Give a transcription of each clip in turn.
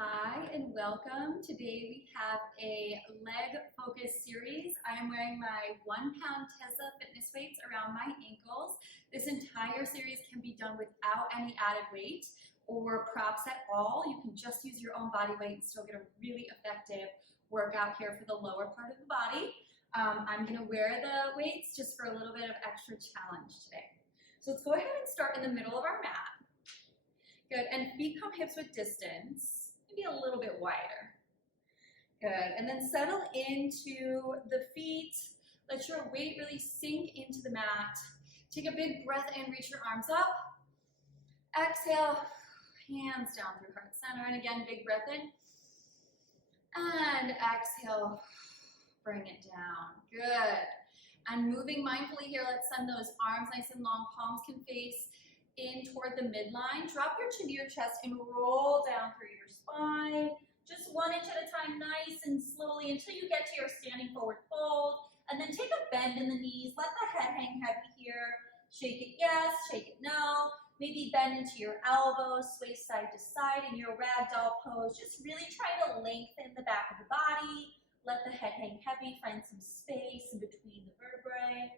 Hi and welcome. Today we have a leg focus series. I am wearing my 1 pound Tessa fitness weights around my ankles. This entire series can be done without any added weight or props at all. You can just use your own body weight and still get a really effective workout here for the lower part of the body. I'm gonna wear the weights just for a little bit of extra challenge today. So let's go ahead and start in the middle of our mat. Good, and feet come hips width distance, maybe a little bit wider. Good, and then settle into the feet. Let your weight really sink into the mat. Take a big breath in, reach your arms up. Exhale, hands down through heart center, and again, big breath in. And exhale, bring it down, good. And moving mindfully here, let's send those arms nice and long, palms can face in toward the midline. Drop your chin to your chest and roll down through your spine. Just 1 inch at a time, nice and slowly until you get to your standing forward fold. And then take a bend in the knees. Let the head hang heavy here. Shake it yes, shake it no. Maybe bend into your elbows, sway side to side in your ragdoll pose. Just really try to lengthen the back of the body. Let the head hang heavy. Find some space in between the vertebrae.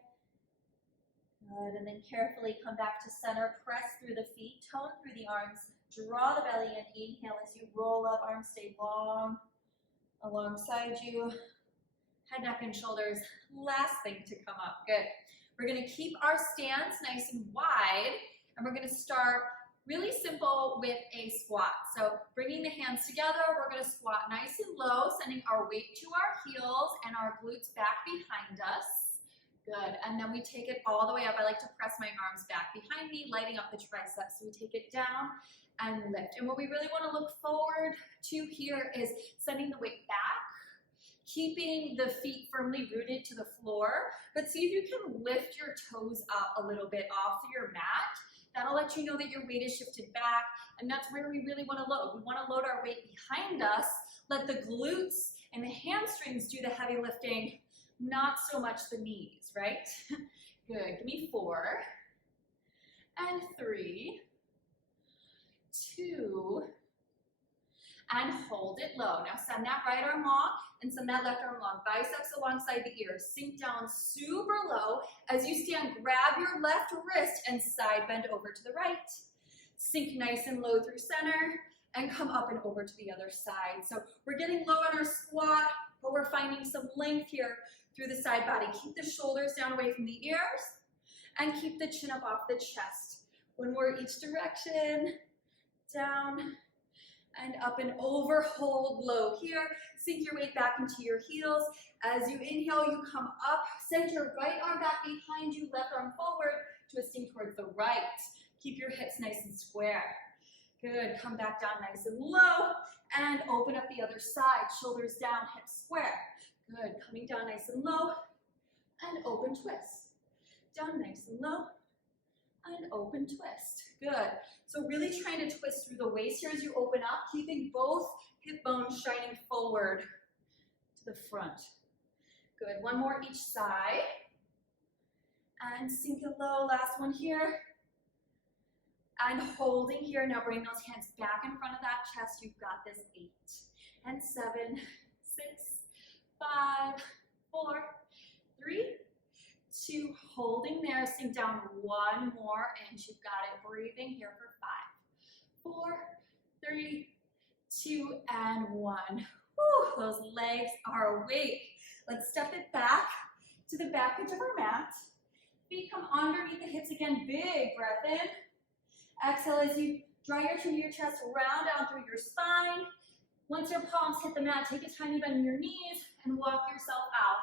Good, and then carefully come back to center, press through the feet, tone through the arms, draw the belly in, inhale as you roll up, arms stay long alongside you, head, neck, and shoulders, last thing to come up, good. We're gonna keep our stance nice and wide, and we're gonna start really simple with a squat. So bringing the hands together, we're gonna squat nice and low, sending our weight to our heels and our glutes back behind us. Good, and then we take it all the way up. I like to press my arms back behind me, lighting up the triceps. So we take it down and lift. And what we really want to look forward to here is sending the weight back, keeping the feet firmly rooted to the floor, but see if you can lift your toes up a little bit off your mat. That'll let you know that your weight is shifted back, and that's where we really want to load. We want to load our weight behind us, let the glutes and the hamstrings do the heavy lifting, not so much the knees, right? Good, give me 4, and 3, 2, and hold it low. Now send that right arm long and send that left arm long. Biceps alongside the ears. Sink down super low. As you stand, grab your left wrist and side bend over to the right. Sink nice and low through center and come up and over to the other side. So we're getting low on our squat, but we're finding some length here through the side body. Keep the shoulders down away from the ears and keep the chin up off the chest. One more each direction, down and up and over, hold low here. Sink your weight back into your heels. As you inhale, you come up, send your right arm back behind you, left arm forward, twisting towards the right. Keep your hips nice and square. Good, come back down nice and low and open up the other side, shoulders down, hips square. Good, coming down nice and low and open twist. Down nice and low and open twist. Good, so really trying to twist through the waist here as you open up, keeping both hip bones shining forward to the front. Good, one more each side. And sink it low, last one here. And holding here, now bring those hands back in front of that chest. You've got this. 8 and 7, 6, 5, 4, 3, 2, holding there, sink down 1 more inch. You've got it. Breathing here for 5, 4, 3, 2, and 1. Whew, those legs are awake. Let's step it back to the back edge of our mat. Feet come underneath the hips again. Big breath in. Exhale as you draw your chin to your chest, round down through your spine. Once your palms hit the mat, take a tiny bend in your knees and walk yourself out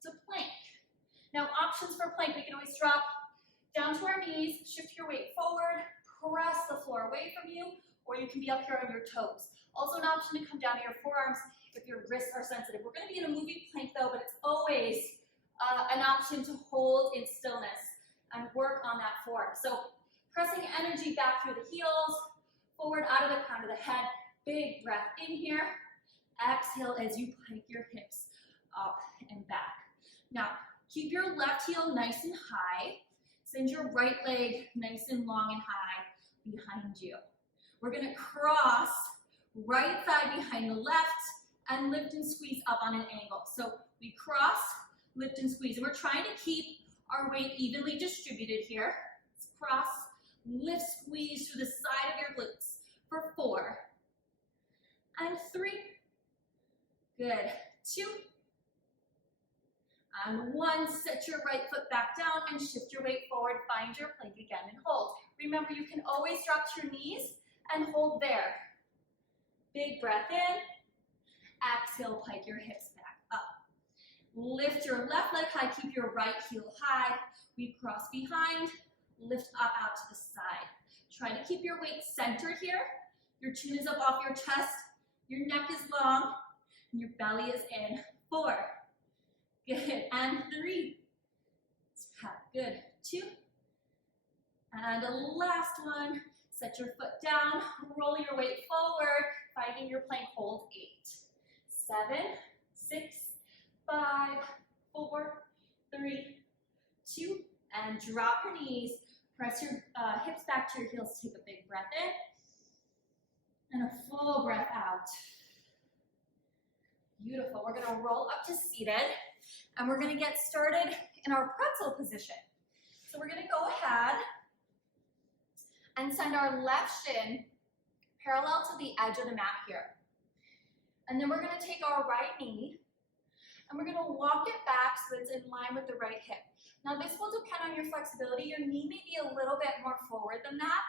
to plank. Now options for plank, we can always drop down to our knees, shift your weight forward, press the floor away from you, or you can be up here on your toes. Also an option to come down to your forearms if your wrists are sensitive. We're going to be in a moving plank though, but it's always an option to hold in stillness and work on that form. So pressing energy back through the heels, forward out of the crown of the head. Big breath in here. Exhale as you plank your hips up and back. Now, keep your left heel nice and high. Send your right leg nice and long and high behind you. We're gonna cross right thigh behind the left, and lift and squeeze up on an angle. So we cross, lift and squeeze, and we're trying to keep our weight evenly distributed here. Let's cross, lift, squeeze through the side of your glutes for 4 and 3. Good. 2 and 1. Set your right foot back down and shift your weight forward. Find your plank again and hold. Remember, you can always drop to your knees and hold there. Big breath in. Exhale, pike your hips back up. Lift your left leg high, keep your right heel high. We cross behind, lift up out to the side. Try to keep your weight centered here. Your chin is up off your chest, your neck is long, and your belly is in. 4. Good, and 3. Good, 2. And the last one. Set your foot down, roll your weight forward, finding your plank hold. 8, 7, 6, 5, 4, 3, 2, and drop your knees. Press your hips back to your heels. Take a big breath in and a full breath out. Beautiful. We're going to roll up to seated, and we're going to get started in our pretzel position. So we're going to go ahead and send our left shin parallel to the edge of the mat here. And then we're going to take our right knee and we're going to walk it back so it's in line with the right hip. Now this will depend on your flexibility. Your knee may be a little bit more forward than that,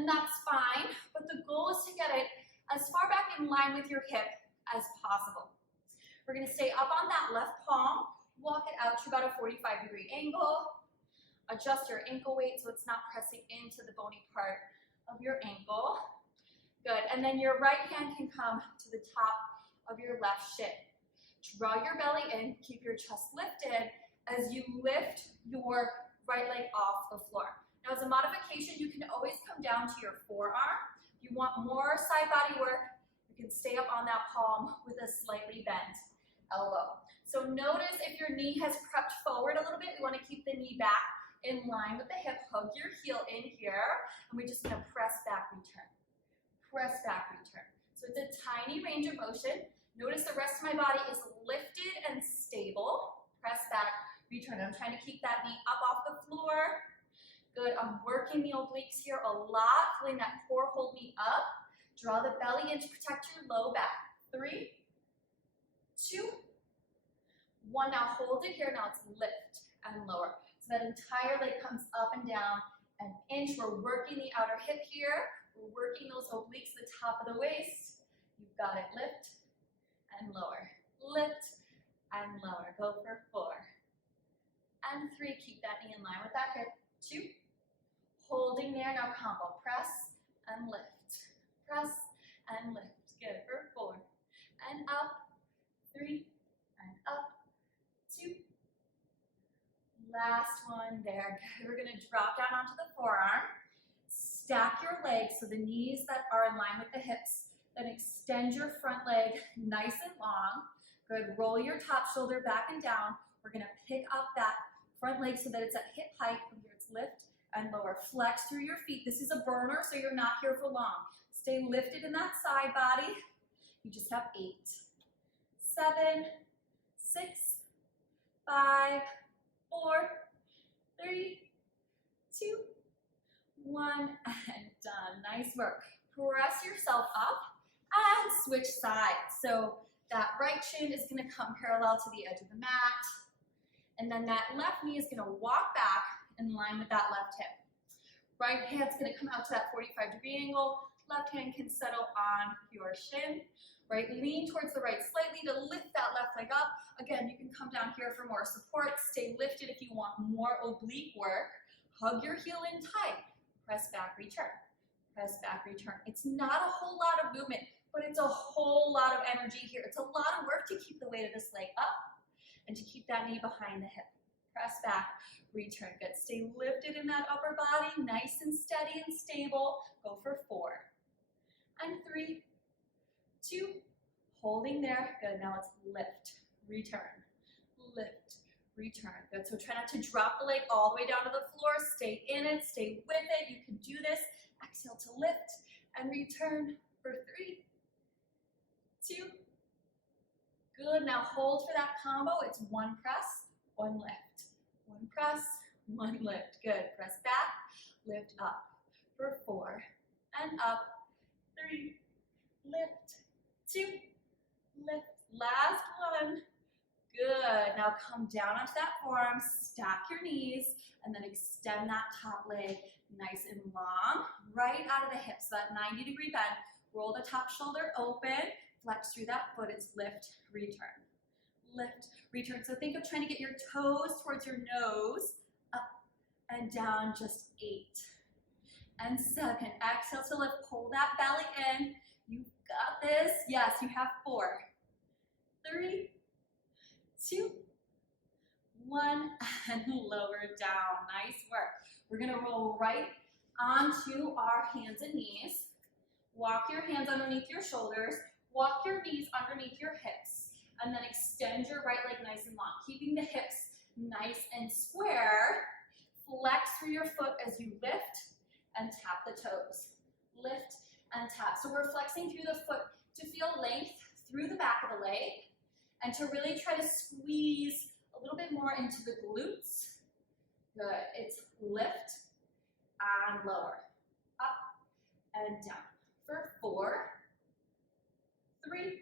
and that's fine, but the goal is to get it as far back in line with your hip as possible. We're going to stay up on that left palm, walk it out to about a 45-degree angle. Adjust your ankle weight so it's not pressing into the bony part of your ankle. Good, and then your right hand can come to the top of your left shin. Draw your belly in, keep your chest lifted as you lift your right leg off the floor. Now as a modification, you can always come down to your forearm. If you want more side body work, you can stay up on that palm with a slightly bent elbow. So notice if your knee has crept forward a little bit, we want to keep the knee back in line with the hip. Hug your heel in here, and we're just going to press back, return. Press back, return. So it's a tiny range of motion. Notice the rest of my body is lifted and stable. Press back, return. I'm trying to keep that knee up off the floor. Good, I'm working the obliques here a lot, feeling that core hold me up. Draw the belly in to protect your low back. 3, 2, 1. Now hold it here. Now it's lift and lower. So that entire leg comes up and down an inch. We're working the outer hip here. We're working those obliques, the top of the waist. You've got it. Lift and lower. Lift and lower. Go for 4 and 3. Keep that knee in line with that hip. 2. Holding there. Now combo. Press and lift. Press and lift. Good. For 4 and up. 3 and up. 2. Last one there. We're going to drop down onto the forearm. Stack your legs so the knees that are in line with the hips. Then extend your front leg nice and long. Good. Roll your top shoulder back and down. We're going to pick up that front leg so that it's at hip height. From here it's lift and lower. Flex through your feet. This is a burner, so you're not here for long. Stay lifted in that side body. You just have 8, 7, 6, 5, 4, 3, 2, 1, and done. Nice work. Press yourself up and switch sides. So that right shin is going to come parallel to the edge of the mat. And then that left knee is going to walk back in line with that left hip. Right hand's going to come out to that 45-degree angle. Left hand can settle on your shin. Right, lean towards the right slightly to lift that left leg up. Again, you can come down here for more support. Stay lifted if you want more oblique work. Hug your heel in tight. Press back, return. Press back, return. It's not a whole lot of movement, but it's a whole lot of energy here. It's a lot of work to keep the weight of this leg up and to keep that knee behind the hip. Press back, return. Good. Stay lifted in that upper body, nice and steady and stable. Go for 4 and 3, 2, holding there. Good. Now it's lift, return, lift, return. Good. So try not to drop the leg all the way down to the floor. Stay in it, stay with it. You can do this. Exhale to lift and return for 3 2. Good, now hold for that combo. It's 1 press, 1 lift. 1 press, 1 lift. Good, press back, lift up for 4, and up, 3, lift, 2, lift, last one. Good, now come down onto that forearm, stack your knees, and then extend that top leg nice and long, right out of the hips, that 90-degree bend. Roll the top shoulder open, flex through that foot, it's lift, return. Lift, return. So think of trying to get your toes towards your nose, up and down, just 8 and 7. Exhale to lift, pull that belly in. You've got this. Yes, you have 4, 3, 2, 1, and lower down. Nice work. We're gonna roll right onto our hands and knees. Walk your hands underneath your shoulders. Walk your knees underneath your hips. And then extend your right leg nice and long, keeping the hips nice and square. Flex through your foot as you lift and tap the toes. Lift and tap. So we're flexing through the foot to feel length through the back of the leg and to really try to squeeze a little bit more into the glutes. Good. It's lift and lower. Up and down. For 4, 3,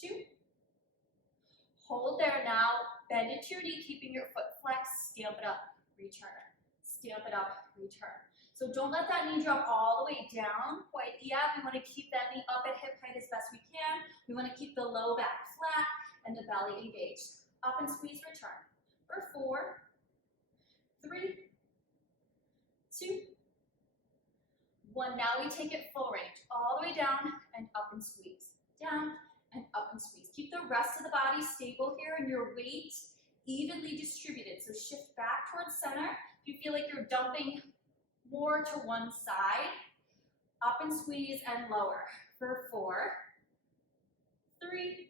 2. Hold there now. Bend into your knee, keeping your foot flexed. Stamp it up. Return. Stamp it up. Return. So don't let that knee drop all the way down quite yet. We want to keep that knee up at hip height as best we can. We want to keep the low back flat and the belly engaged. Up and squeeze, return. For 4, 3, 2, 1. Now we take it full range, all the way down and up and squeeze. Down and up and squeeze. Keep the rest of the body stable here and your weight evenly distributed. So shift back towards center. If you feel like you're dumping more to one side, up and squeeze and lower. For 4, 3,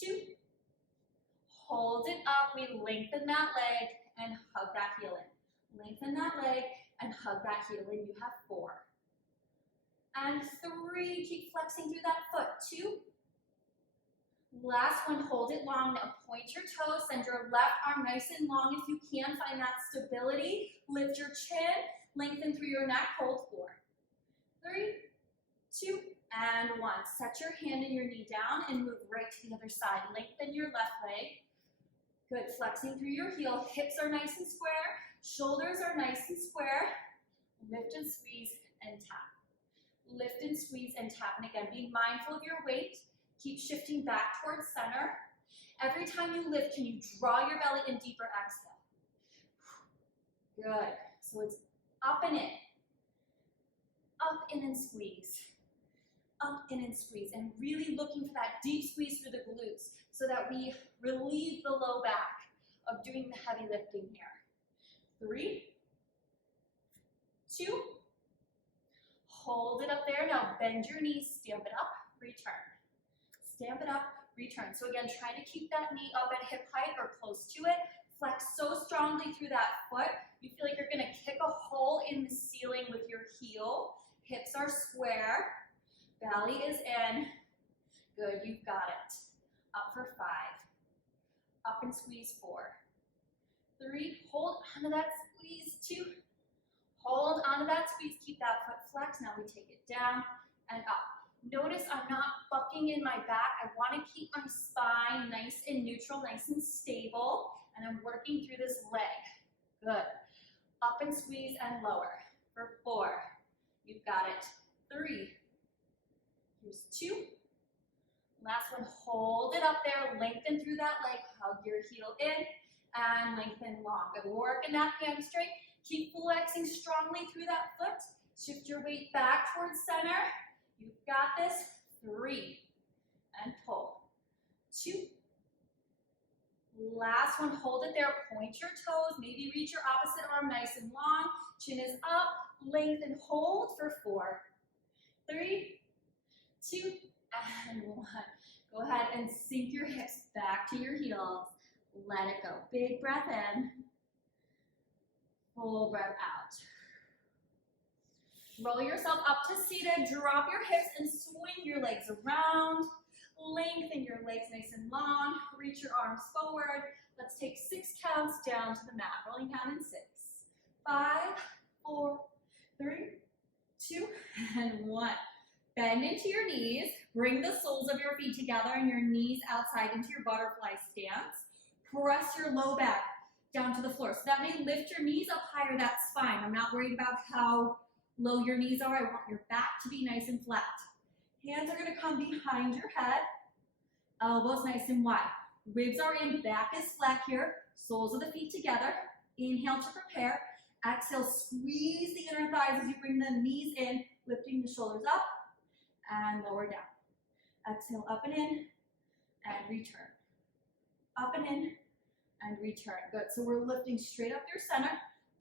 2, hold it up. We lengthen that leg and hug that heel in. Lengthen that leg and hug that heel in. You have 4. And 3, keep flexing through that foot. 2. Last one, hold it long. Now point your toes, send your left arm nice and long if you can. Find that stability. Lift your chin, lengthen through your neck. Hold 4, 3, 2, and 1. Set your hand and your knee down and move right to the other side. Lengthen your left leg. Good, flexing through your heel. Hips are nice and square. Shoulders are nice and square. Lift and squeeze and tap. Lift and squeeze and tap. And again, be mindful of your weight. Keep shifting back towards center. Every time you lift, can you draw your belly in deeper? Exhale. Good. So it's up and in. Up, in, and squeeze. Up, in, and squeeze. And really looking for that deep squeeze through the glutes so that we relieve the low back of doing the heavy lifting here. 3, 2, hold it up there. Now bend your knees, stamp it up, return. Stamp it up, return. So again, try to keep that knee up at hip height or close to it. Flex so strongly through that foot. You feel like you're gonna kick a hole in the ceiling with your heel. Hips are square, belly is in. Good, you've got it. Up for 5. Up and squeeze 4. 3, hold onto that squeeze. 2, hold onto that squeeze. Keep that foot flexed. Now we take it down and up. Notice I'm not bucking in my back. I want to keep my spine nice and neutral, nice and stable, and I'm working through this leg. Good. Up and squeeze and lower. For 4, you've got it. 3, here's 2. Last one, hold it up there, lengthen through that leg, hug your heel in, and lengthen long. Good work in that hamstring. Keep flexing strongly through that foot. Shift your weight back towards center. You've got this. 3, and pull. 2. Last one, hold it there, point your toes, maybe reach your opposite arm nice and long. Chin is up, lengthen, hold for 4, 3, 2, and 1. Go ahead and sink your hips back to your heels. Let it go. Big breath in. Full breath out. Roll yourself up to seated, drop your hips and swing your legs around. Lengthen your legs nice and long. Reach your arms forward. Let's take 6 counts down to the mat. Rolling down in 6, 5, 4, 3, 2, and 1. Bend into your knees. Bring the soles of your feet together and your knees outside into your butterfly stance. Press your low back down to the floor. So that may lift your knees up higher, that's fine. I'm not worried about how low your knees are. I want your back to be nice and flat. Hands are going to come behind your head. Elbows nice and wide. Ribs are in, back is flat here. Soles of the feet together. Inhale to prepare. Exhale, squeeze the inner thighs as you bring the knees in, lifting the shoulders up and lower down. Exhale, up and in, and return. Up and in, and return. Good. So we're lifting straight up through center,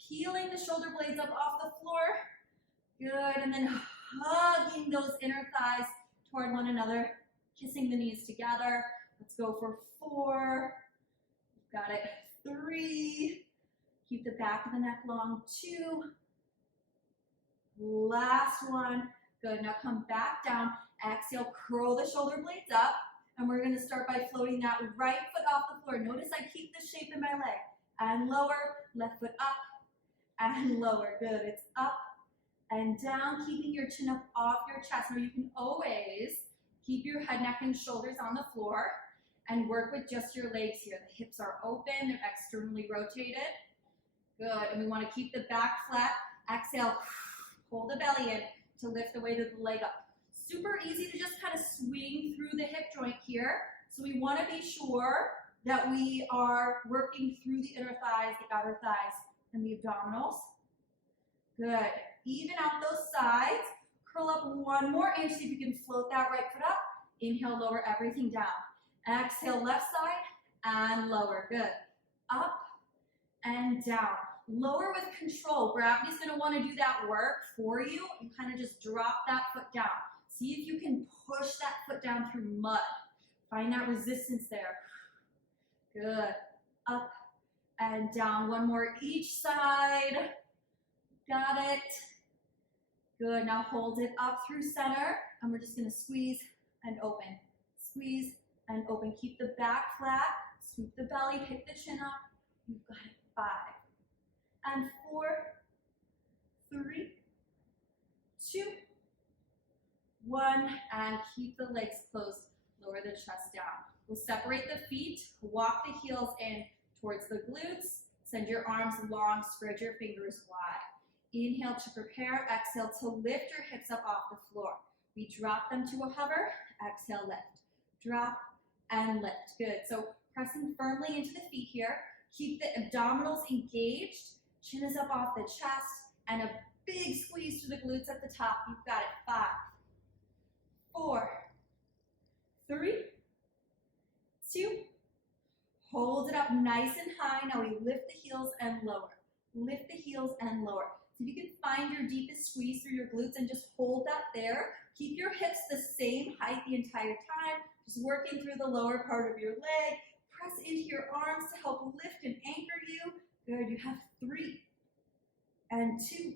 peeling the shoulder blades up off the floor. Good. And then hugging those inner thighs toward one another, kissing the knees together. Let's go for 4. Got it. 3. Keep the back of the neck long. 2. Last one. Good. Now come back down. Exhale, curl the shoulder blades up. And we're going to start by floating that right foot off the floor. Notice I keep the shape in my leg. And lower, left foot up, and lower. Good. It's up and down, keeping your chin up off your chest. Now you can always keep your head, neck, and shoulders on the floor and work with just your legs here. The hips are open, they're externally rotated. Good. And we want to keep the back flat. Exhale, pull the belly in to lift the weight of the leg up. Super easy to just kind of swing through the hip joint here. So we want to be sure that we are working through the inner thighs, the outer thighs, and the abdominals. Good. Even out those sides. Curl up 1 more inch. See if you can float that right foot up. Inhale, lower everything down. Exhale, left side and lower. Good. Up and down. Lower with control. Gravity's going to want to do that work for you and kind of just drop that foot down. See if you can push that foot down through mud. Find that resistance there. Good. Up and down. 1 more each side. Got it. Good. Now hold it up through center. And we're just going to squeeze and open. Squeeze and open. Keep the back flat. Swoop the belly. Pick the chin up. You've got it. 5 and 4, 3, 2, 1, and keep the legs closed. Lower the chest down. We'll separate the feet, walk the heels in towards the glutes. Send your arms long, spread your fingers wide. Inhale to prepare, exhale to lift your hips up off the floor. We drop them to a hover, exhale, lift. Drop and lift. Good. So pressing firmly into the feet here. Keep the abdominals engaged. Chin is up off the chest, and a big squeeze to the glutes at the top. You've got it. 5, 4, 3, 2. Hold it up nice and high. Now we lift the heels and lower. Lift the heels and lower. So if you can find your deepest squeeze through your glutes and just hold that there. Keep your hips the same height the entire time. Just working through the lower part of your leg. Press into your arms to help lift and anchor you. Good. You have 3 and 2.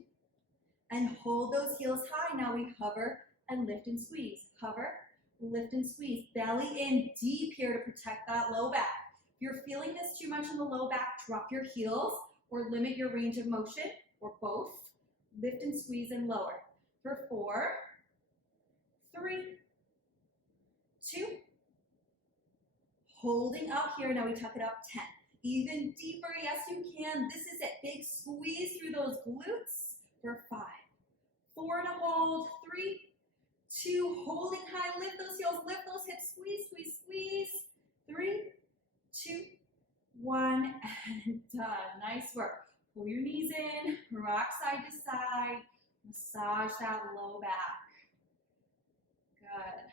And hold those heels high. Now we hover and lift and squeeze. Hover, lift and squeeze. Belly in deep here to protect that low back. If you're feeling this too much in the low back, drop your heels or limit your range of motion, or both. Lift and squeeze and lower. For 4, 3, 2. Holding up here. Now we tuck it up. 10. Even deeper. Yes, you can. This is it. Big squeeze through those glutes. For 5, 4 and a hold. 3, 2. Holding high. Lift those heels. Lift those hips. Squeeze, squeeze, squeeze. 3, 2, 1, and done. Nice work. Pull your knees in. Rock side to side. Massage that low back. Good.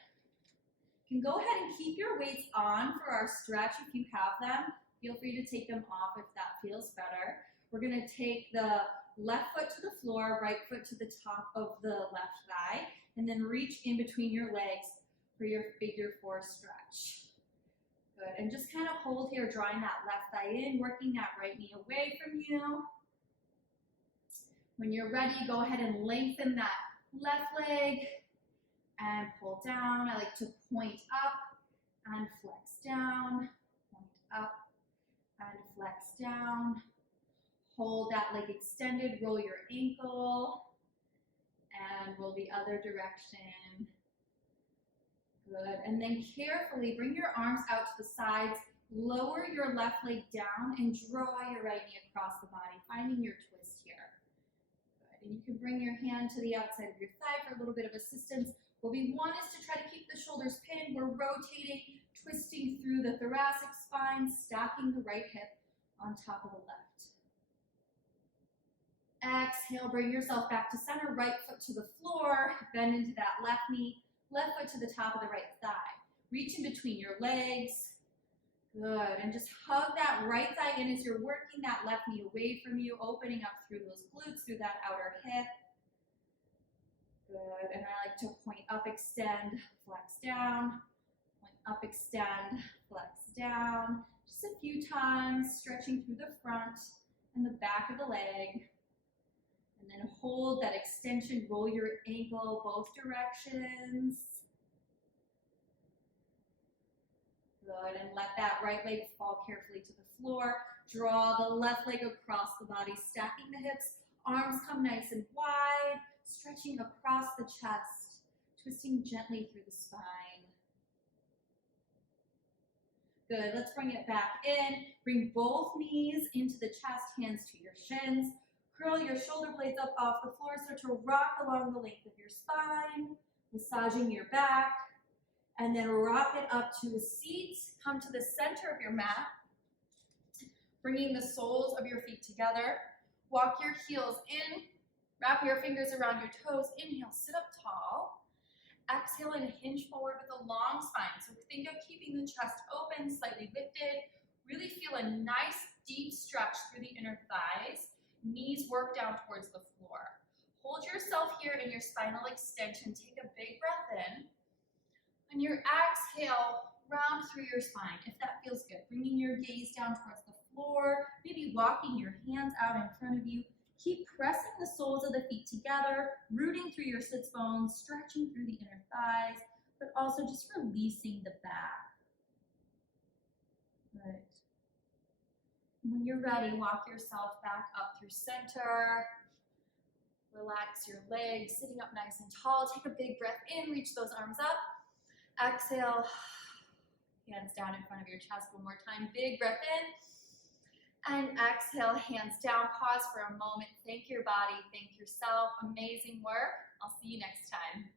You can go ahead and keep your weights on for our stretch if you have them. Feel free to take them off if that feels better. We're going to take the left foot to the floor, right foot to the top of the left thigh, and then reach in between your legs for your figure 4 stretch. Good. And just kind of hold here, drawing that left thigh in, working that right knee away from you. When you're ready, go ahead and lengthen that left leg and pull down. I like to point up and flex down, point up and flex down. Hold that leg extended, roll your ankle, and roll the other direction. Good, and then carefully bring your arms out to the sides, lower your left leg down, and draw your right knee across the body, finding your twist here. Good, and you can bring your hand to the outside of your thigh for a little bit of assistance. What we want is to try to keep the shoulders pinned. We're rotating, twisting through the thoracic spine, stacking the right hip on top of the left. Exhale, bring yourself back to center, right foot to the floor, bend into that left knee, left foot to the top of the right thigh. Reach in between your legs. Good, and just hug that right thigh in as you're working that left knee away from you, opening up through those glutes, through that outer hip. Good, and I like to point up, extend, flex down, point up, extend, flex down. Just a few times, stretching through the front and the back of the leg. And then hold that extension, roll your ankle both directions. Good, and let that right leg fall carefully to the floor. Draw the left leg across the body, stacking the hips. Arms come nice and wide, stretching across the chest, twisting gently through the spine. Good, let's bring it back in. Bring both knees into the chest, hands to your shins. Curl your shoulder blades up off the floor, start to rock along the length of your spine, massaging your back, and then rock it up to a seat. Come to the center of your mat, bringing the soles of your feet together. Walk your heels in, wrap your fingers around your toes. Inhale, sit up tall. Exhale and hinge forward with a long spine. So think of keeping the chest open, slightly lifted. Really feel a nice deep stretch through the inner thighs. Knees work down towards the floor. Hold yourself here in your spinal extension. Take a big breath in. On your exhale, round through your spine, if that feels good. Bringing your gaze down towards the floor, maybe walking your hands out in front of you. Keep pressing the soles of the feet together, rooting through your sits bones, stretching through the inner thighs, but also just releasing the back. Good. When you're ready, walk yourself back up through center. Relax your legs, sitting up nice and tall. Take a big breath in, reach those arms up. Exhale, hands down in front of your chest one more time. Big breath in. And exhale, hands down. Pause for a moment. Thank your body, thank yourself. Amazing work. I'll see you next time.